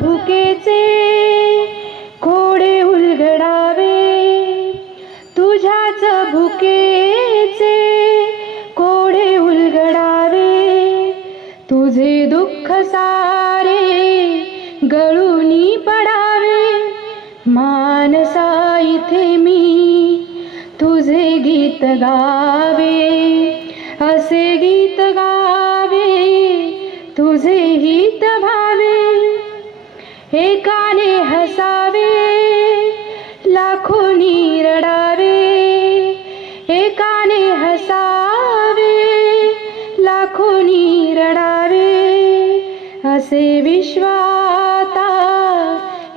भुकेचे खोडे उलगडावे. तुझ्याच भुकेचे खोडे उलगडावे. तुझे दुःख सारे गळूनी पडावे. मानसा इथे मी तुझे गीत गा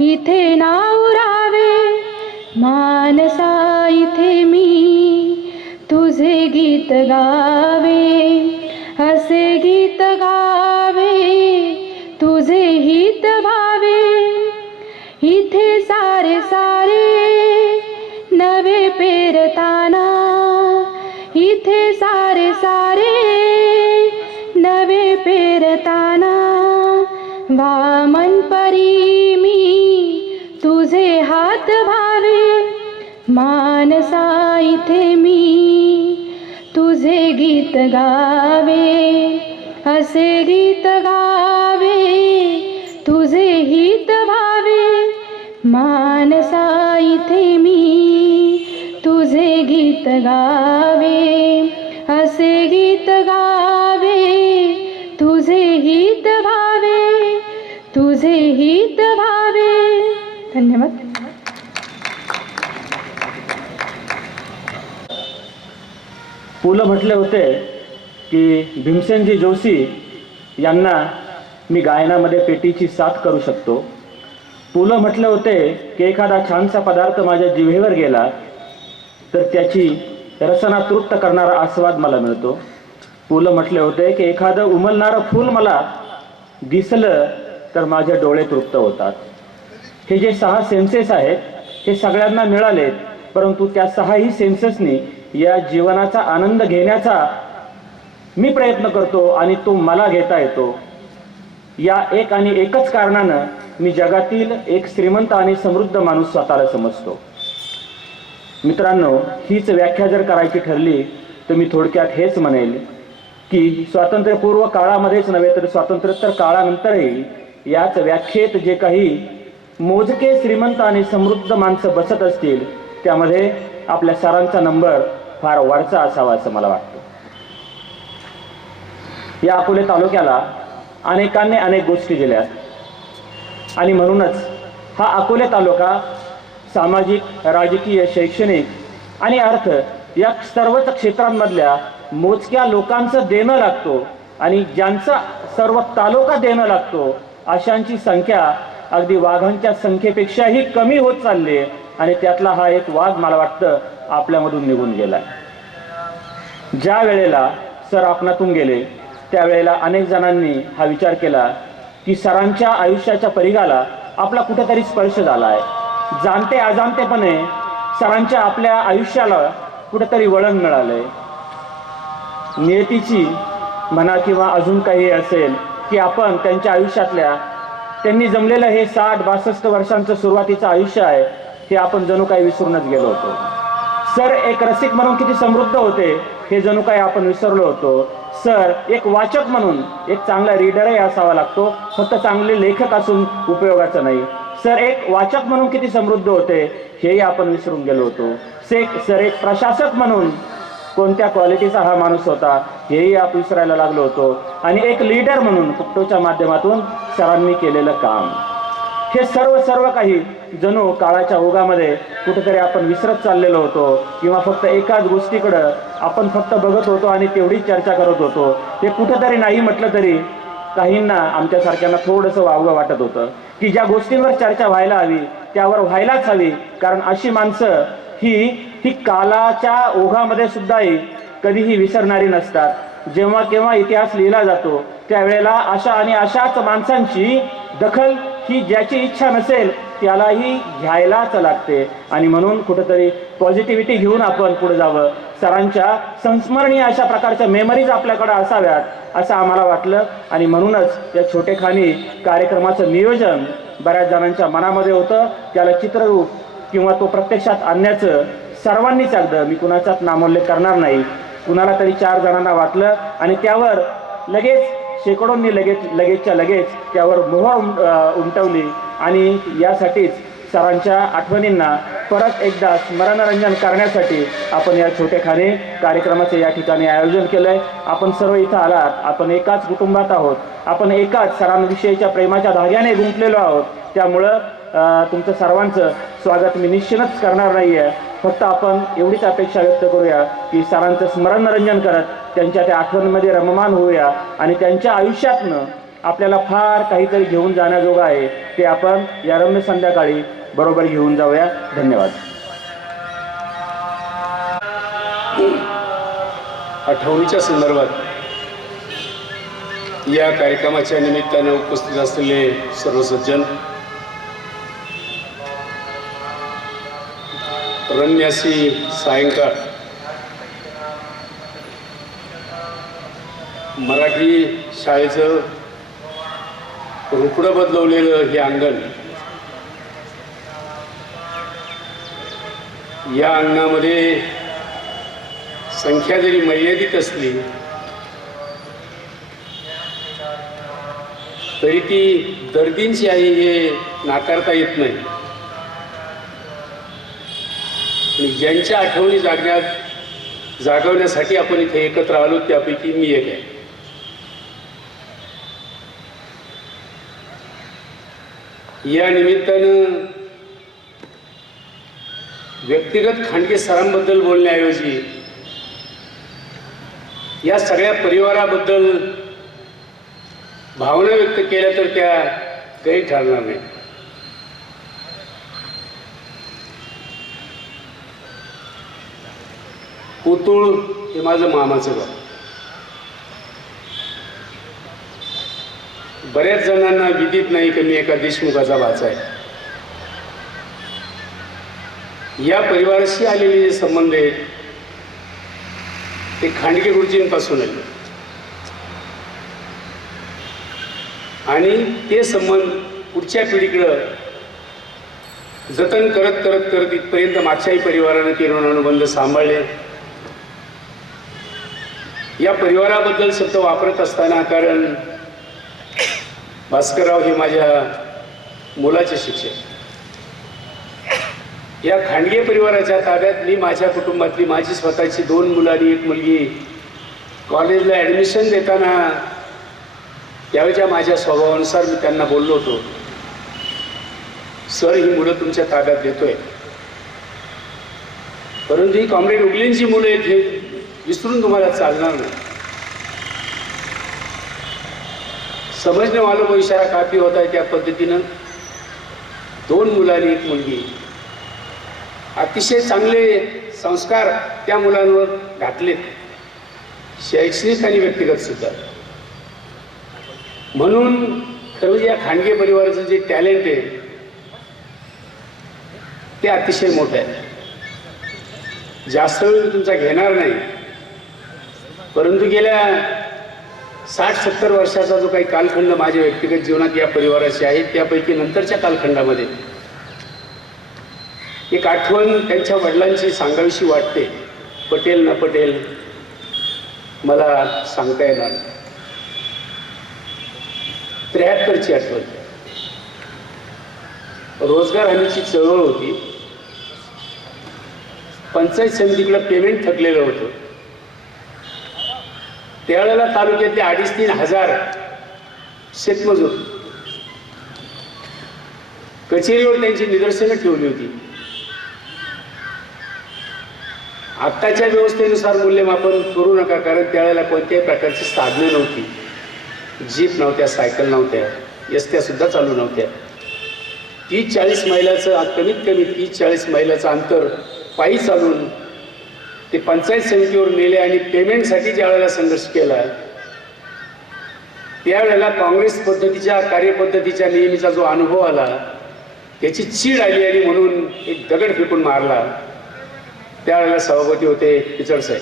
इथे नावरावे मा गीत गावे असे गीत गावे तुझे हित भावे. मानसा इथे मी तुझे गीत गावे असे गीत गावे. पु ल म्हटले होते की भीमसेनजी जोशी यांना मी गायनामध्ये पेटीची साथ करू शकतो. पु ल म्हटले होते की एखादा छानसा पदार्थ माझ्या जिव्हेवर गेला तर त्याची रसना तृप्त करणारा आस्वाद मला मिळतो. पु ल म्हटले होते की एखादं उमलणारं फूल मला दिसलं तर माझे डोळे तृप्त होतात. हे जे सहा सेन्सेस आहेत हे सगळ्यांना मिळालेत परंतु त्या सहाही सेन्सेसनी या जीवनाचा आनंद घेण्याचा मी प्रयत्न करतो आणि तो मला घेता येतो. या एक आणि एकच कारणानं मी जगातील एक श्रीमंत आणि समृद्ध माणूस स्वतःला समजतो. मित्रांनो हीच व्याख्या जर करायची ठरली तर मी थोडक्यात हेच म्हणेल की स्वातंत्र्यपूर्व काळामध्येच नव्हे तर स्वातंत्र्योत्तर काळानंतरही याच व्याख्येत जे काही मोजके श्रीमंत आणि समृद्ध माणसं बसत असतील त्यामध्ये आपल्या सरांचा नंबर फार वरचा असावा असं मला वाटतं. या अकोले तालुक्याला अनेकांनी अनेक गोष्टी दिल्या आणि म्हणूनच हा अकोले तालुका सामाजिक राजकीय शैक्षणिक आणि अर्थ या सर्वच क्षेत्रांमधल्या मोजक्या लोकांचं देणं लागतो आणि ज्यांचा सर्व तालुका देणं लागतो अशांची संख्या अगदी वाघांच्या संख्येपेक्षाही कमी होत चालली आहे. आणि त्यातला हा एक वाद मला वाटतं आपल्यामधून निघून गेलाय. ज्या वेळेला सर आपणातून गेले त्यावेळेला अनेक जणांनी हा विचार केला की सरांच्या आयुष्याच्या परिघाला आपला कुठेतरी स्पर्श झाला आहे जाणते अजाणतेपणे सरांच्या आपल्या आयुष्याला कुठेतरी वळण मिळालंय. नियतीची म्हणा किंवा अजून काही असेल की आपण त्यांच्या आयुष्यातल्या त्यांनी जमलेलं हे साठ बासष्ट वर्षांचं सुरुवातीचं आयुष्य आहे हे आपण जणू काही विसरूनच गेलो होतो. सर एक रसिक म्हणून किती समृद्ध होते हे जणू काही आपण विसरलो होतो. सर एक वाचक म्हणून एक चांगला रीडरही असावा लागतो. फक्त चांगले लेखक असून उपयोगाचं नाही. सर एक वाचक म्हणून किती समृद्ध होते हेही आपण विसरून गेलो होतो. सेक सर एक प्रशासक म्हणून कोणत्या क्वालिटीचा हा माणूस होता हेही आपण विसरायला लागलो होतो. आणि एक लीडर म्हणून फुकटोच्या माध्यमातून सरांनी केलेलं काम. हे सर्व सर्व काही जणू काळाच्या ओघामध्ये कुठेतरी आपण विसरत चाललेलो होतो किंवा फक्त एकाच गोष्टीकडं आपण फक्त बघत होतो आणि तेवढीच चर्चा करत होतो. हे कुठेतरी नाही म्हटलं तरी काहींना आमच्यासारख्यांना थोडंसं वावगं वाटत होतं. की ज्या गोष्टींवर चर्चा व्हायला हवी त्यावर व्हायलाच हवी. कारण अशी माणसं ही ही कालाच्या ओघामध्ये सुद्धाही कधीही विसरणारी नसतात. जेव्हा केव्हा इतिहास लिहिला जातो त्यावेळेला अशा आणि अशाच माणसांची दखल ही ज्याची इच्छा नसेल त्यालाही घ्यायलाच लागते आणि म्हणून कुठंतरी पॉझिटिव्हिटी घेऊन आपण पुढे जावं. सरांच्या संस्मरणीय अशा प्रकारच्या मेमरीज आपल्याकडे असाव्यात असं आम्हाला वाटलं. आणि म्हणूनच या छोटेखानी कार्यक्रमाचं नियोजन बऱ्याच जणांच्या मनामध्ये होतं. त्याला चित्ररूप किंवा तो प्रत्यक्षात आणण्याचं सर्वांनीच अगदं मी कुणाचाच नामोल्लेख करणार नाही. कुणाला तरी चार जणांना वाटलं आणि त्यावर लगेच शेकडोंनी लगेच लगेचच्या लगेच त्यावर मोह उमटवली आणि यासाठीच सरांच्या आठवणींना परत एकदा स्मरणरंजन करण्यासाठी आपण या छोटेखाने कार्यक्रमाचे या ठिकाणी आयोजन केलं आहे आपण सर्व इथं आलात. आपण एकाच कुटुंबात आहोत. आपण एकाच सरांविषयीच्या प्रेमाच्या धाग्याने गुंतलेलो आहोत. त्यामुळं तुमचं सर्वांचं स्वागत मी निश्चितच करणार नाही आहे फक्त आपण एवढीच अपेक्षा व्यक्त करूया की सरांचं स्मरणरंजन करत त्यांच्या त्या आठवणीमध्ये रममान होऊया आणि त्यांच्या आयुष्यातनं आपल्याला फार काहीतरी घेऊन जाण्याजोगं आहे ते आपण या रम्य संध्याकाळी बरोबर घेऊन जाऊया. धन्यवाद. आठवणीच्या संदर्भात या कार्यक्रमाच्या निमित्ताने उपस्थित असलेले सर्व सज्जन रम्यासी सायंकाळ मराठी शाळेचं रुपडं बदलवलेलं हे अंगण या अंगणामध्ये संख्या जरी मर्यादित असली तरी ती दर्दींची आहे हे नाकारता येत नाही. आणि ज्यांच्या आठवणी जागण्यात जागवण्यासाठी आपण इथे एकत्र आलो त्यापैकी मी एक आहे. या निमित्तानं व्यक्तिगत खांडगी सरांबद्दल बोलण्याऐवजी या सगळ्या परिवाराबद्दल भावना व्यक्त केल्या तर त्या काही ठरणार नाही. पुतुळ हे माझं मामाचं गाव बऱ्याच जणांना विदित नाही की मी एका देशमुखाचा वाचा आहे. या परिवाराशी आलेले जे संबंध आहेत ते खांडगे गुरुजींपासून आले. आणि ते संबंध पुढच्या पिढीकडं जतन करत करत करत इथपर्यंत मागच्याही परिवारानं ते ऋणानुबंध सांभाळले. या परिवाराबद्दल शब्द वापरत असताना कारण भास्करराव हे माझ्या मुलाचे शिक्षक. या खांडगे परिवाराच्या ताब्यात मी माझ्या कुटुंबातली माझी स्वतःची दोन मुलं आणि एक मुलगी कॉलेजला ॲडमिशन देताना त्यावेळच्या माझ्या स्वभावानुसार मी त्यांना बोललो होतो सर ही मुलं तुमच्या ताब्यात देतोय परंतु ही कॉम्रेड उगलेंची मुलं आहेत हे विसरून तुम्हाला चालणार नाही. समजणे वालो को इशारा काफी होता है त्या पद्धतीनं. दोन मुलांनी एक मुलगी. अतिशय चांगले संस्कार त्या मुलांवर घातलेत. शैक्षणिक आणि व्यक्तिगत सुद्धा. म्हणून खरं म्हणजे या खांडगे परिवाराचं जे टॅलेंट आहे ते अतिशय मोठं आहे. जास्त वेळ तुमचा घेणार नाही. परंतु गेल्या साठ सत्तर वर्षाचा जो काही कालखंड माझ्या व्यक्तिगत जीवनात या परिवाराशी आहे त्यापैकी नंतरच्या कालखंडामध्ये एक आठवण त्यांच्या वडिलांची सांगावीशी वाटते. पटेल न पटेल मला सांगता येणार त्र्याहत्तरची आठवण. रोजगार हमीची चळवळ होती. पंचायत समितीकडं पेमेंट थकलेलं होतं. त्यावेळेला तालुक्यातले अडीच तीन हजार शेतमजूर. कचेरीवर त्यांची निदर्शनं ठेवली होती. आत्ताच्या व्यवस्थेनुसार मूल्यमापन करू नका कारण त्यावेळेला कोणत्याही प्रकारची साधनं नव्हती. जीप नव्हत्या सायकल नव्हत्या एसट्या सुद्धा चालू नव्हत्या. तीस चाळीस मैलाचं कमीत कमी तीस चाळीस मैलाचं अंतर पायी चालून ते पंचायत समितीवर नेले आणि पेमेंटसाठी ज्या वेळेला संघर्ष केला त्यावेळेला काँग्रेस पद्धतीच्या कार्यपद्धतीच्या नेहमीचा जो अनुभव आला त्याची चीड आली आणि म्हणून एक दगड फेकून मारला. त्यावेळेला सभापती होते पिचडसाहेब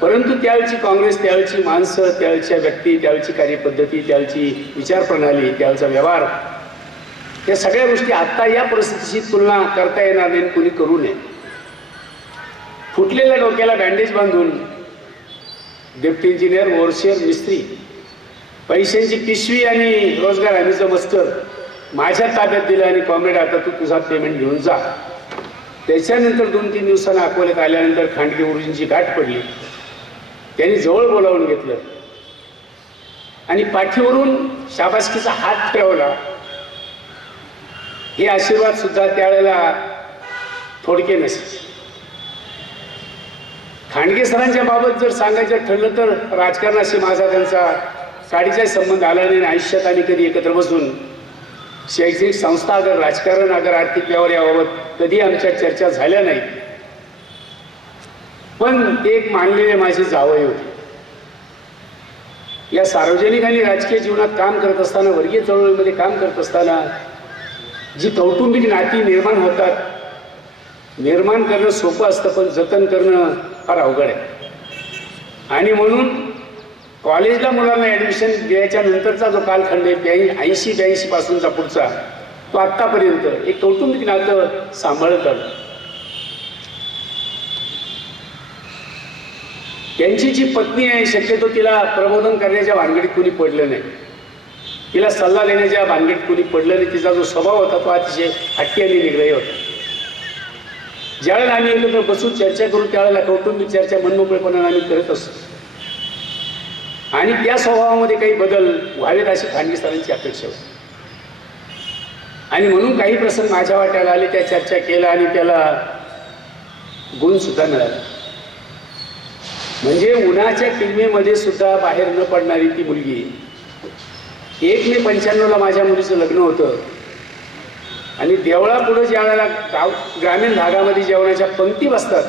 परंतु त्यावेळची काँग्रेस त्यावेळची माणसं त्यावेळच्या व्यक्ती त्यावेळची कार्यपद्धती त्यावेळची विचारप्रणाली त्यावेळचा व्यवहार या सगळ्या गोष्टी आत्ता या परिस्थितीशी तुलना करता येणार नाही कुणी करू नये. फुटलेल्या डोक्याला बँडेज बांधून डेप्टी इंजिनियर ओव्हरशिअर मिस्त्री. पैशांची पिशवी आणि रोजगार हमीचं मस्तर माझ्या ताब्यात दिलं आणि कॉम्रेड आता तू तुझा पेमेंट घेऊन जा. त्याच्यानंतर दोन तीन दिवसानं अकोल्यात आल्यानंतर खांडगे गुरुजींची गाठ पडली. त्यांनी जवळ बोलावून घेतलं. आणि पाठीवरून शाबासकीचा हात ठेवला हे आशीर्वाद सुद्धा त्यावेळेला थोडके नसे खांडगे सरांच्या बाबत जर सांगायचं ठरलं तर राजकारणाशी माझा त्यांचा काडीचाही संबंध आला नाही आयुष्यात आणि कधी एकत्र बसून शैक्षणिक संस्था अगर राजकारण अगर आर्थिक व्यवहार याबाबत कधी आमच्या चर्चा झाल्या नाही. पण ते एक मानलेले माझे जावई होते. या सार्वजनिक आणि राजकीय जीवनात काम करत असताना वर्गीय चळवळीमध्ये काम करत असताना जी कौटुंबिक नाती निर्माण होतात निर्माण करणं सोपं असतं पण जतन करणं फार अवघड आहे. आणि म्हणून कॉलेजला मुलांना ॲडमिशन द्यायच्या नंतरचा जो कालखंड आहे ब्याऐंशी ऐंशी ब्याऐंशी पासूनचा पुढचा तो आत्तापर्यंत एक कौटुंबिक नातं सांभाळत आलं. त्यांची जी पत्नी आहे शक्यतो तिला प्रबोधन करण्याच्या भानगडीत कुणी पडलं नाही. तिला सल्ला देण्याच्या भानगडीत कुणी पडलं नाही. तिचा जो स्वभाव होता तो अतिशय हट्टी आणि निग्रही होता. ज्यावेळेला आम्ही एकत्र बसून चर्चा करू त्यावेळेला कौटुंबिक चर्चा मनमोकळेपणाने आम्ही करत असतो. आणि त्या स्वभावामध्ये काही बदल व्हावेत अशी खानगी सरांची अपेक्षा होती. आणि म्हणून काही प्रसंग माझ्या वाट्याला आले त्या चर्चा केला आणि त्याला गुणसुद्धा मिळाला. म्हणजे उन्हाच्या किल्मेमध्ये सुद्धा बाहेर न पडणारी ती मुलगी एक मे पंच्याण्णवला माझ्या मुलीचं लग्न होतं. आणि देवळापुढं ज्या वेळेला गाव ग्रामीण भागामध्ये जेवणाच्या पंक्ती बसतात.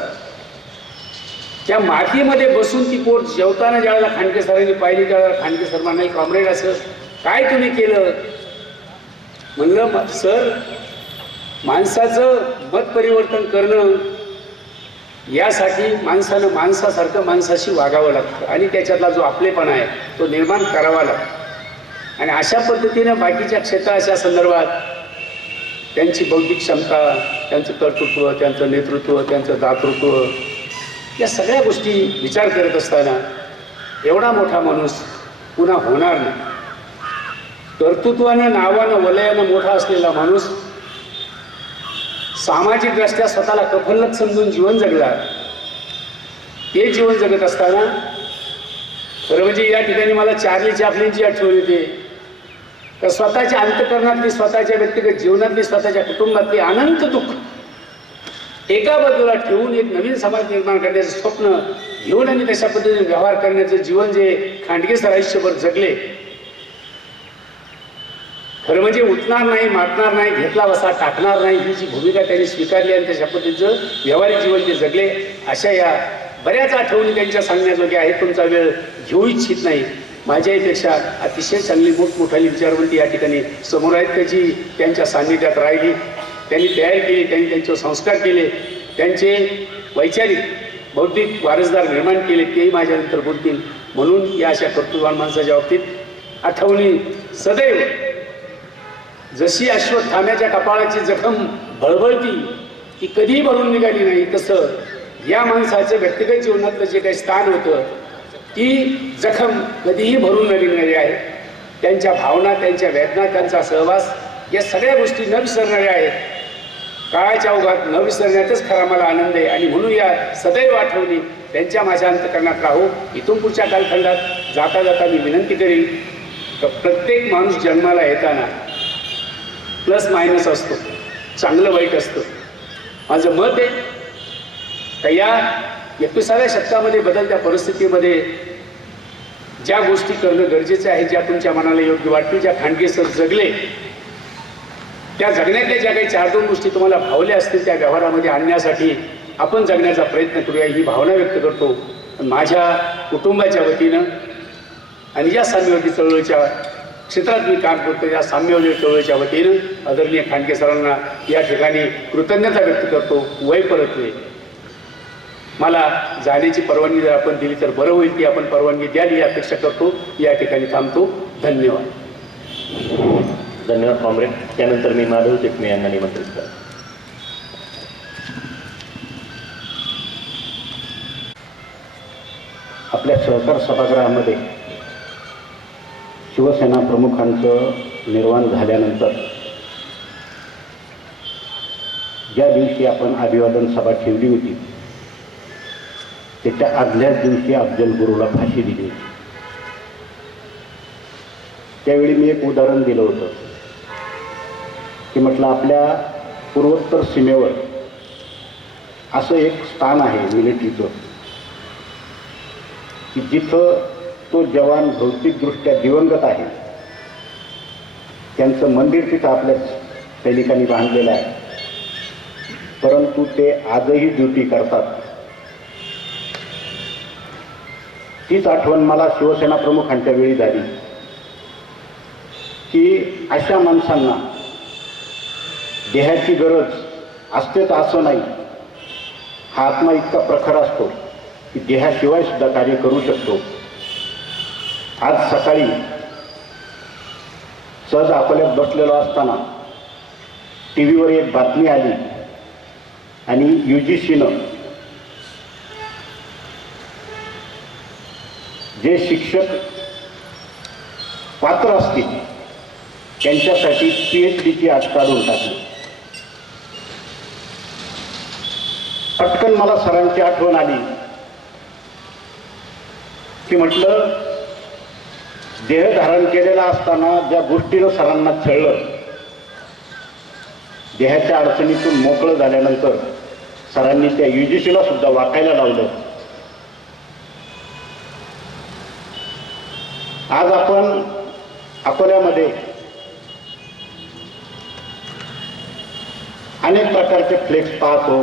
त्या मातीमध्ये बसून ती पोट जेवताना ज्यावेळेला खांडके सरांनी पाहिली त्यावेळेला खांडके सर म्हणाले कॉम्रेड असं काय तुम्ही केलं? म्हणलं सर माणसाचं मत परिवर्तन करणं यासाठी माणसानं माणसासारखं माणसाशी वागावं लागतं आणि त्याच्यातला जो आपलेपणा आहे तो निर्माण करावा लागतो. आणि अशा पद्धतीनं बाकीच्या क्षेत्राच्या संदर्भात त्यांची बौद्धिक क्षमता त्यांचं कर्तृत्व त्यांचं नेतृत्व त्यांचं दातृत्व या सगळ्या गोष्टी विचार करत असताना एवढा मोठा माणूस पुन्हा होणार नाही. कर्तृत्वानं नावानं वलयानं मोठा असलेला माणूस सामाजिकदृष्ट्या स्वतःला कफल्लत समजून जीवन जगला. ते जीवन जगत असताना खरं म्हणजे या ठिकाणी मला चार्ली चॅपलिनची आठवण येते. तर स्वतःच्या अंतकरणातली स्वतःच्या व्यक्तिगत जीवनातली स्वतःच्या कुटुंबातली अनंत दुःख एका बाजूला ठेवून एक नवीन समाज निर्माण करण्याचं स्वप्न घेऊन आणि तशा पद्धतीने व्यवहार करण्याचं जीवन जे खांडगेसर आयुष्यभर जगले. खरं म्हणजे उठणार नाही मातणार नाही घेतला वसा टाकणार नाही ही जी भूमिका त्यांनी स्वीकारली आणि तशा पद्धतीचं व्यावहारिक जीवन ते जगले अशा या बऱ्याच आठवणी त्यांच्या सांगण्याजोग्या आहेत. तुमचा वेळ घेऊ इच्छित नाही. माझ्याहीपेक्षा अतिशय चांगली मोठमोठाली विचारवंती या ठिकाणी समोर आहेत. त्याची त्यांच्या सान्निध्यात राहिली. त्यांनी तयारी केली. त्यांनी त्यांचे संस्कार केले. त्यांचे वैचारिक बौद्धिक वारसदार निर्माण केले. तेही माझ्यानंतर बोलतील. म्हणून या अशा कर्तृत्वान माणसाच्या बाबतीत आठवणी सदैव जशी अश्वत्थाम्याच्या कपाळाची जखम बळबळती ती कधीही भरून निघाली नाही. तसं या माणसाचं व्यक्तिगत जीवनातलं जे काही स्थान होतं ती जखम कधीही भरून न निघणारी आहे. त्यांच्या भावना त्यांच्या वेदना त्यांचा सहवास या सगळ्या गोष्टी न विसरणाऱ्या आहेत. काळाच्या ओघात न विसरण्यातच खरा मला आनंद आहे. आणि म्हणून या सदैव आठवणी त्यांच्या माझ्या अंतकरणात राहू. इथून पुढच्या कालखंडात जाता जाता मी विनंती करीन तर प्रत्येक माणूस जन्माला येताना प्लस मायनस असतो. चांगलं वाईट असतं. माझं मत आहे तर या एकविसाव्या शतकामध्ये बदलत्या परिस्थितीमध्ये ज्या गोष्टी करणं गरजेचं आहे ज्या तुमच्या मनाला योग्य वाटतील ज्या खांडगे सर जगले त्या जगण्यातल्या ज्या काही चार दोन गोष्टी तुम्हाला भावल्या असतील त्या व्यवहारामध्ये आणण्यासाठी आपण जगण्याचा प्रयत्न करूया ही भावना व्यक्त करतो. माझ्या कुटुंबाच्या वतीनं आणि या साम्यवादी चळवळीच्या क्षेत्रात मी काम करतो या साम्यवादी चळवळीच्या वतीनं आदरणीय खांडके सरांना या ठिकाणी कृतज्ञता व्यक्त करतो. वय परतले. मला जाण्याची परवानगी जर आपण दिली तर बरं होईल ती आपण परवानगी द्याल ही अपेक्षा करतो. या ठिकाणी थांबतो. धन्यवाद. धन्यवाद कॉम्रेड. त्यानंतर मी माधव चेकमे यांना निमंत्रित करतो. आपल्या सहकार सभागृहामध्ये शिवसेना प्रमुखांचं निर्माण झाल्यानंतर ज्या दिवशी आपण अभिवादन सभा ठेवली होती त्याच्या आदल्याच दिवशी अफजल गुरुला फाशी दिली होती. त्यावेळी मी एक उदाहरण दिलं होतं. की म्हटलं आपल्या पूर्वोत्तर सीमेवर असं एक स्थान आहे मिलिटरीचं की जिथं तो जवान भौतिकदृष्ट्या दिवंगत आहे. त्यांचं मंदिर तिथं आपल्या सैनिकांनी बांधलेलं आहे. परंतु ते आजही ड्युटी करतात. तीच आठवण मला शिवसेना प्रमुखांच्या वेळी झाली. की अशा माणसांना देहाची गरज असतेच असं नाही. हा आत्मा इतका प्रखर असतो की देहाशिवाय सुद्धा कार्य करू शकतो. आज सकाळी सहज अकोल्यात बसलेलो असताना टी व्हीवर एक बातमी आली आणि यू जी सीनं जे शिक्षक पात्र असतील त्यांच्यासाठी पी एच डीची आज काढून टाकली. पटकन मला सरांची आठवण आली. की म्हटलं देह धारण केलेला असताना ज्या गोष्टीनं सरांना छळलं देहाच्या अडचणीतून मोकळं झाल्यानंतर सरांनी त्या युजीसीला सुद्धा वाकायला लावलं. आज आपण अकोल्यामध्ये अनेक प्रकारचे फ्लेक्स पाहतो.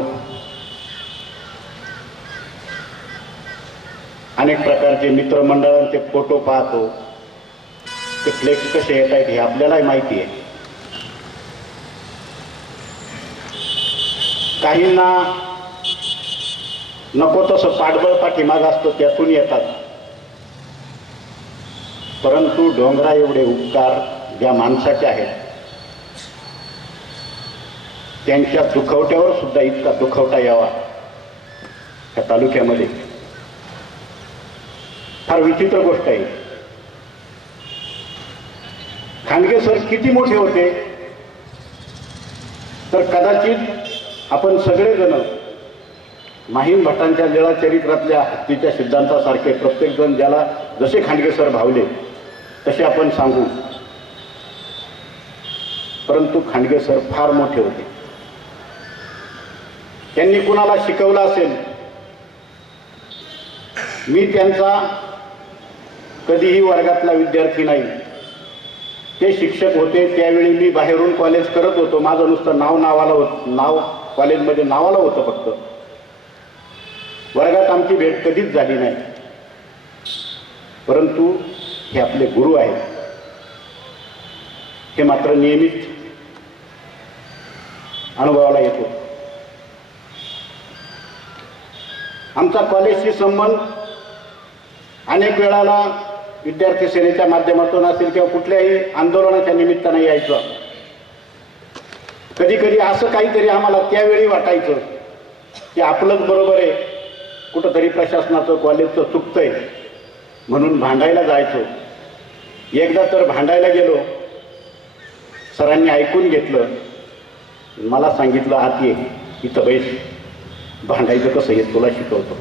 अनेक प्रकारचे मित्रमंडळांचे फोटो पाहतो. ते फ्लेक्स कसे येत आहेत हे आपल्यालाही माहिती आहे. काहींना नको तसं पाठबळ पाठीमाग असतो त्यातून येतात. परंतु डोंगरा एवढे उपकार ज्या माणसाचे आहेत त्यांच्या दुखवट्यावर सुद्धा इतका दुखवटा यावा या तालुक्यामध्ये. फार विचित्र गोष्ट आहे. खांडगे सर किती मोठे होते? तर कदाचित आपण सगळेजण माहीम भटांच्या लीळा चरित्रातल्या हत्तीच्या सिद्धांतासारखे प्रत्येकजण ज्याला जसे खांडगे सर भावले तसे आपण सांगू. परंतु खांडगे सर फार मोठे होते. त्यांनी कुणाला शिकवलं असेल? मी त्यांचा कधीही वर्गातला विद्यार्थी नाही. ते शिक्षक होते त्यावेळी मी बाहेरून कॉलेज करत होतो. माझं नुसतं नाव नावाला होत नाव कॉलेजमध्ये नावाला होतं फक्त. वर्गात आमची भेट कधीच झाली नाही. परंतु हे आपले गुरु आहेत. हे मात्र नियमित अनुभवाला येतो. आमचा कॉलेजशी संबंध अनेक वेळाला विद्यार्थी सेनेच्या माध्यमातून असेल किंवा कुठल्याही आंदोलनाच्या निमित्तानं यायचं कधी कधी असं काहीतरी आम्हाला त्यावेळी वाटायचं की आपलंच बरोबर आहे. कुठंतरी प्रशासनाचं कॉलेजचं चुकतंय. म्हणून भांडायला जायचं. एकदा तर भांडायला गेलो. सरांनी ऐकून घेतलं. मला सांगितलं आत ये इथं बैस. भांडायचं कसं हे तुला शिकवतो.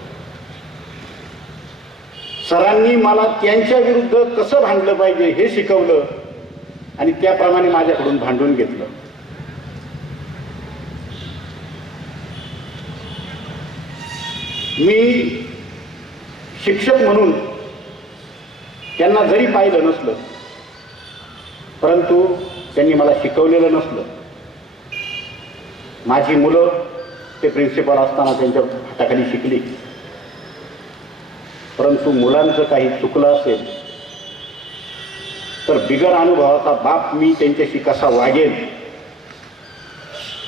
सरांनी मला त्यांच्या विरुद्ध कसं भांडलं पाहिजे हे शिकवलं आणि त्याप्रमाणे माझ्याकडून भांडून घेतलं. मी शिक्षक म्हणून त्यांना जरी पाहिलं नसलं परंतु त्यांनी मला शिकवलेलं नसलं. माझी मुलं ते प्रिन्सिपल असताना त्यांच्या हाताखाली शिकली. परंतु मुलांचं काही चुकलं असेल तर बिगर अनुभवाचा बाप मी त्यांच्याशी कसा वागेल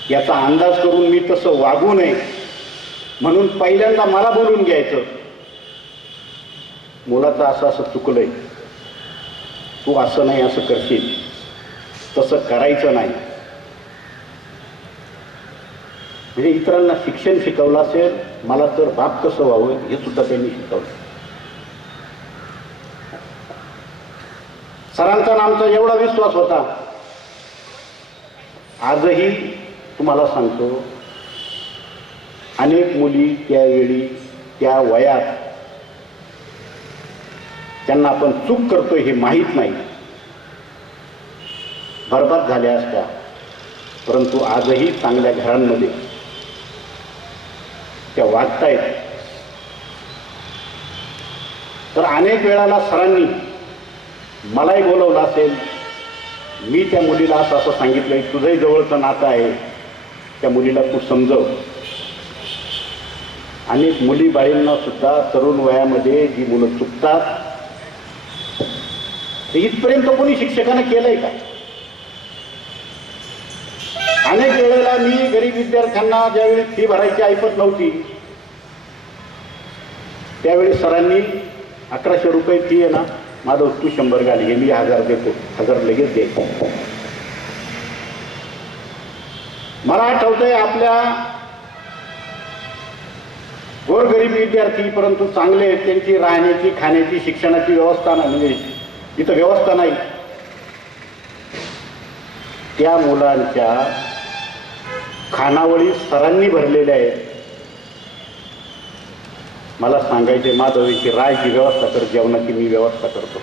याचा अंदाज करून मी तसं वागू नये म्हणून पहिल्यांदा मला बोलून घ्यायचं. मुलाचं असं असं चुकलं आहे तू असं नाही असं करशील. तसं करायचं नाही. म्हणजे इतरांना शिक्षण शिकवलं असेल मला तर बाप कसं व्हावं हे सुद्धा त्यांनी शिकवलं. सरांचा आमचा एवढा विश्वास होता. आजही तुम्हाला सांगतो अनेक मुली त्यावेळी त्या वयात त्यांना आपण चूक करतोय हे माहीत नाही. बरबाद झाल्या असत्या. परंतु आजही चांगल्या घरांमध्ये त्या वागतायत. तर अनेक वेळाला सरांनी मलाही बोलवलं असेल. मी त्या मुलीला असं असं सांगितलं की तुझंही जवळचं नातं आहे. त्या मुलीला तू समजव. अनेक मुली बाईंना सुद्धा तरुण वयामध्ये जी मुलं चुकतात तर इथपर्यंत कोणी शिक्षकानं केलंय का? अनेक वेळेला मी गरीब विद्यार्थ्यांना ज्यावेळी फी भरायची ऐपत नव्हती त्यावेळी सरांनी अकराशे रुपये फी आहे ना माझं तू शंभर घाल हे मी हजार देतो हजार लगेच दे. मला आठवतंय आपल्या गोरगरीब विद्यार्थी परंतु चांगले आहेत, त्यांची राहण्याची खाण्याची शिक्षणाची व्यवस्था नाही. म्हणजे तिथं व्यवस्था नाही. त्या मुलांच्या खानावळी सरांनी भरलेल्या आहेत. मला सांगायचे माधवीची रायची व्यवस्था कर जेवणाची मी व्यवस्था करतो.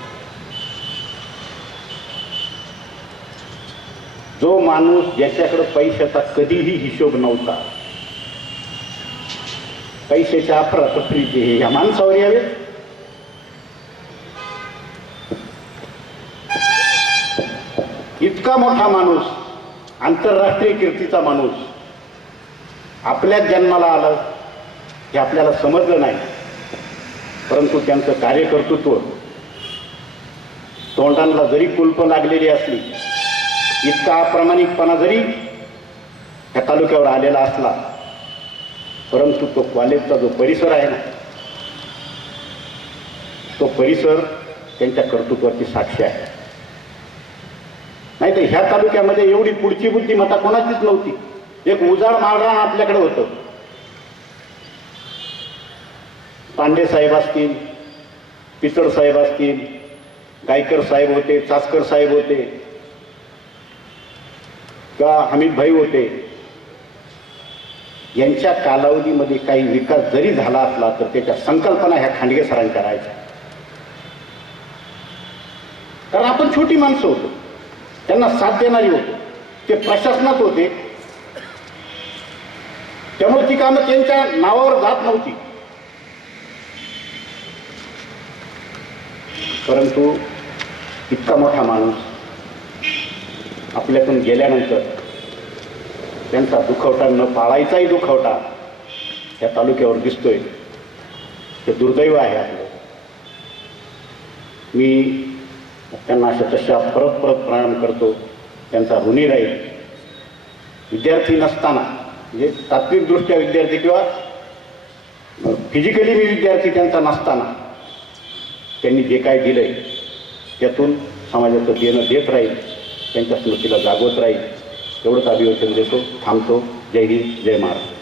जो माणूस ज्याच्याकडे पैशाचा कधीही हिशोब नव्हता पैशाच्या अफरातफरीचे हे ह्या माणसावर यावेत. इतका मोठा माणूस आंतरराष्ट्रीय कीर्तीचा माणूस आपल्याच जन्माला आलं हे आपल्याला समजलं नाही. परंतु त्यांचं कार्यकर्तृत्व तोंडांना जरी कुलप लागलेली असली इतका अप्रामाणिकपणा जरी त्या तालुक्यावर आलेला असला परंतु तो कॉलेजचा जो परिसर आहे ना तो परिसर त्यांच्या कर्तृत्वाची साक्षी आहे. नाही तर ह्या तालुक्यामध्ये एवढी पुढची बुद्धिमत्ता कोणाचीच नव्हती. एक उजाड माळरान आपल्याकडे होतं. पांडे साहेब असतील पिचड साहेब असतील गायकर साहेब होते चासकर साहेब होते किंवा हमीद भाई होते. यांच्या कालावधीमध्ये काही विकास जरी झाला असला तर त्याच्या संकल्पना ह्या खांडगे सरांनी राहायच्या. कारण आपण छोटी माणसं होतो. त्यांना साथ देणारी होतो. ते प्रशासनात होते. त्यामुळे ती कामं त्यांच्या नावावर जात नव्हती. परंतु इतका मोठा माणूस आपल्यातून गेल्यानंतर त्यांचा दुखवटा न पाळायचाही दुखवटा या तालुक्यावर दिसतोय. हे दुर्दैव आहे आपलं. मी त्यांना अशा तशा परत परत प्रणाम करतो. त्यांचा ऋणी राहील. विद्यार्थी नसताना म्हणजे तात्विकदृष्ट्या विद्यार्थी किंवा फिजिकली मी विद्यार्थी त्यांचा नसताना त्यांनी जे काय दिलंय त्यातून समाजाचं देणं देत राहील त्यांच्या स्मृतीला जागवत राहील. एवढंच अभिवचन देतो थांबतो. जय हिंद जय महाराष्ट्र.